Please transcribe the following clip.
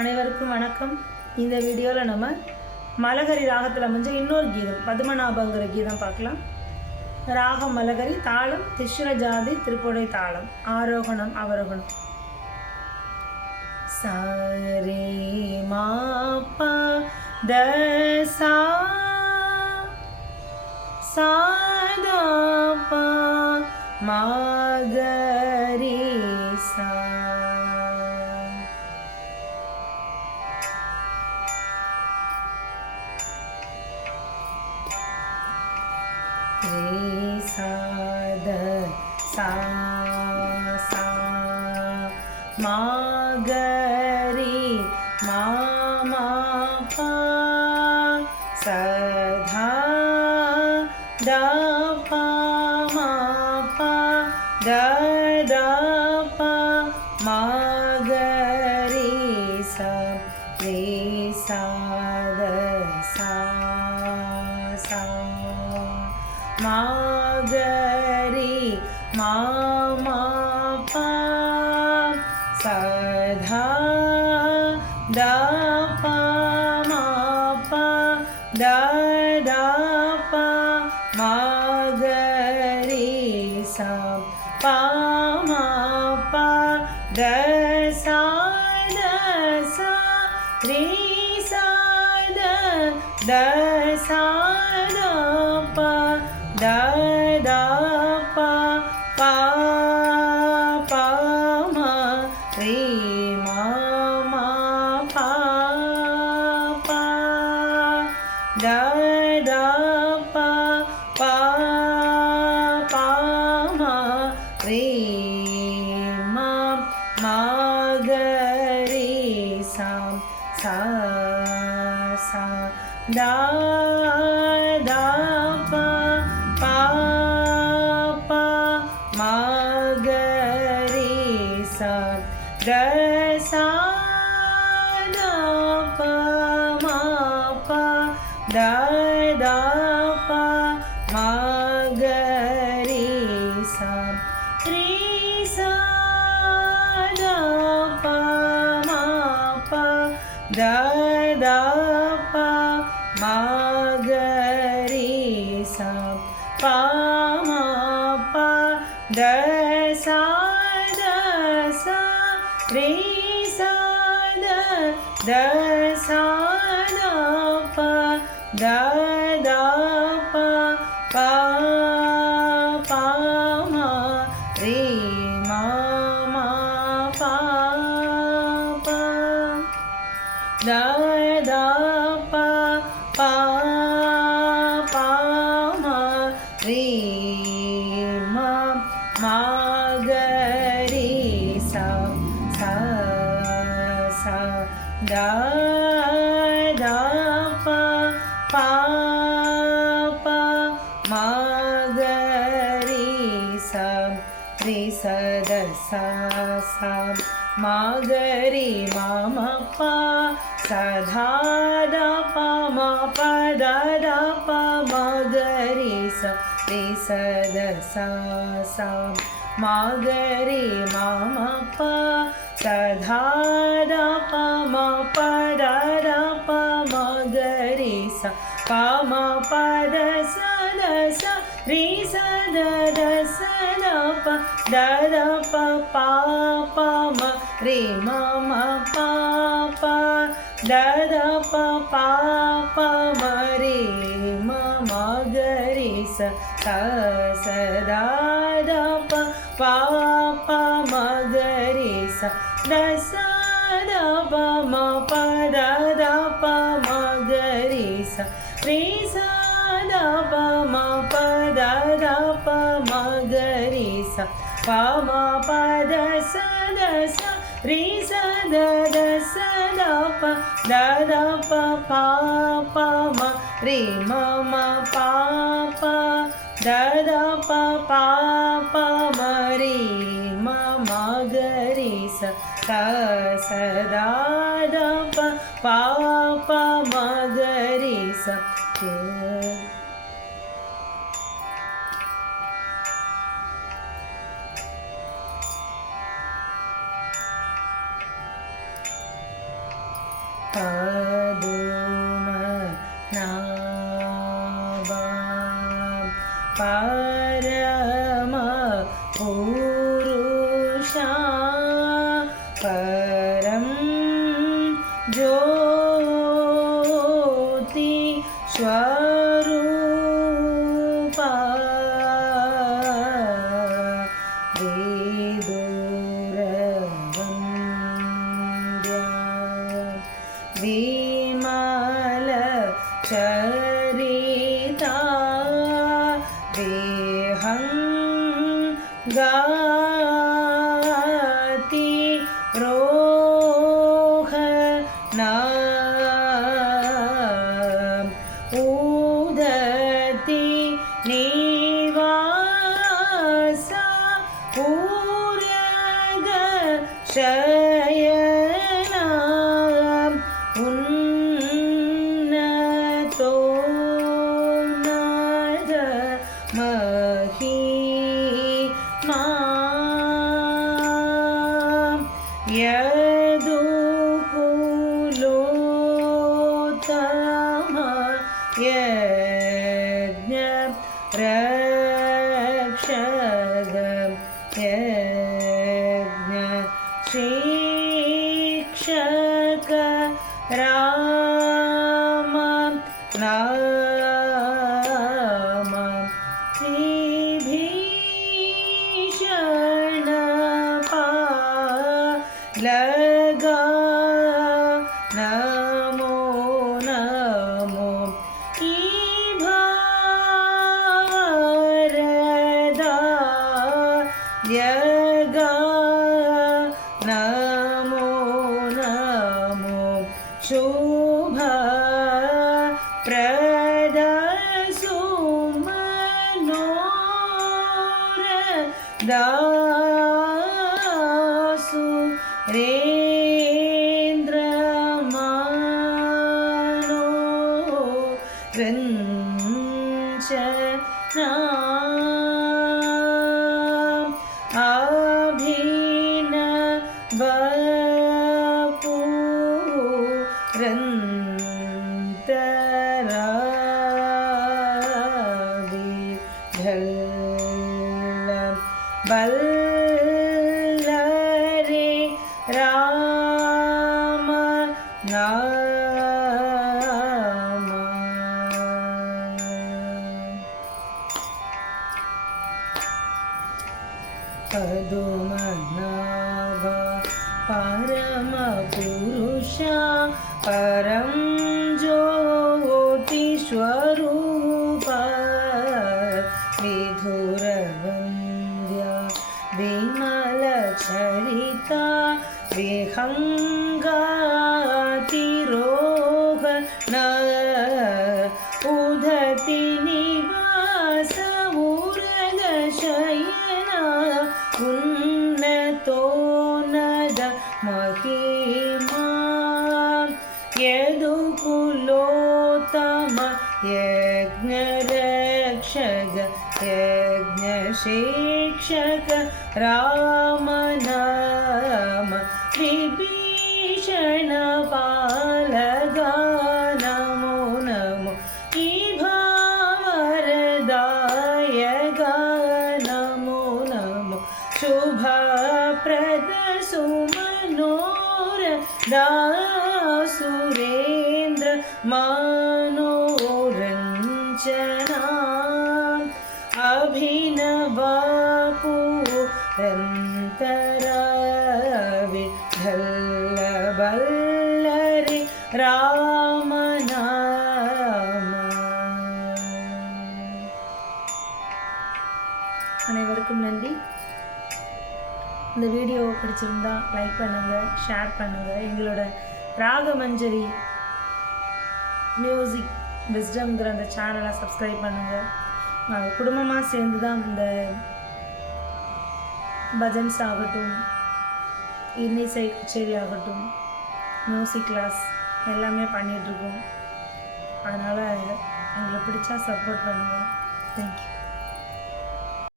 அனைவருக்கும் வணக்கம். இந்த வீடியோவில் நம்ம மலகரி ராகத்தில் அமைஞ்ச இன்னொரு கீதம் பத்மநாபங்கிற கீதம் பார்க்கலாம். ராகம் மலகரி, தாளம் திஸ்ர ஜாதி திரிபுடை தாளம், ஆரோகணம் அவரோகணம். சாரே மாப்பா தசா சாதாபா மாகரி சா ரே சாத சா சா மாகரி மாமா பா சதா தா பா மா பா தா பா மாகரி சா ரே சாத சா சா மாகரி மாமா பா சதா தா பா மா பா தா பா மாகரி சா பா மா பா த சா ரே சா த சா பா da da pa pa pa ma re ma ma pa pa da da pa pa pa ma re ma ma ga re sa sa sa da da pa pa pa magari sa da sa da pa ma pa da pa magari sa re sa da pa ma pa da pa magari sa pa ma pa da sa re sa da sa pa da pa pa pa ma re ma ma pa pa da pa pa pa ma re ma ma ga re sa sa sa da pa pa pa ma ga re sa re sa da sa sa ma ga re ma ma pa sa dha da pa ma pa da pa ma ga re sa re sa da sa sa ma ga re ma ma pa sa dha da pa ma pa da pa ma ga re sa pa ma pa da sa re sa da sa da pa pa pa ma re ma ma pa pa da pa pa ma re ma ma ga re sa sa da pa pa ma ga re sa da sa da pa ma pa da pa ma ga re sa re sa da pa ma pa da pa ma ga re sa pa ma pa da sa re sa da sa da pa pa pa ma re ma ma pa pa da pa pa ma re ma ma ga re sa sa da pa pa ma ga re sa. Padmanabha परम पुरुषा परं ज्योति स्वरूपा विदुरवन्द्या विमल चरिता विहंगाति रोहना उदति निवासा पूर्यग शयना उन्नतो नर महिमा यदुकुलोत्तम यज्ञ रक्षग यज्ञ शिक्षक राम नाम विभीषण पालगा नमो नमो भारदा यगा नमो नमो शुभ प्रद सुमनोरदासु रेन्द्रमानो रञ्जना बल्लरे राम नाम पद्मनाभा परम पुरुषा परं ज्योति स्वरूपा विधुरवन्द्या विमल चरिता विहंगातिरोहना उदति निवास मुरगशयना उन्नतोन्नत महिमा यदुकुलोत्तम यज्ञरक्षक यज्ञशिक्षक राम नाम विभीषण पालगा नमो नमो वरदायगा नमो नमो शुभप्रद सुमनोरदासुरेन्द्र मनोरञ्जना अभिनवपुरन्तरा विठ्ठल बल्लरि राम नाम. அனைவருக்கும் நன்றி. இந்த வீடியோ பிடிச்சிருந்தா லைக் பண்ணுங்கள், ஷேர் பண்ணுங்கள். எங்களோட ராகமஞ்சரி மியூசிக் விஸ்டம்ங்கிற அந்த சேனலை சப்ஸ்கிரைப் பண்ணுங்கள். நாங்கள் குடும்பமாக சேர்ந்து தான் இந்த பஜன்ஸ் ஆகட்டும், இன்னிசை கச்சேரி ஆகட்டும், மியூசிக் கிளாஸ் எல்லாமே பண்ணிகிட்ருக்கோம். அதனால் எங்களை பிடிச்சா சப்போர்ட் பண்ணுங்கள். தேங்க்யூ.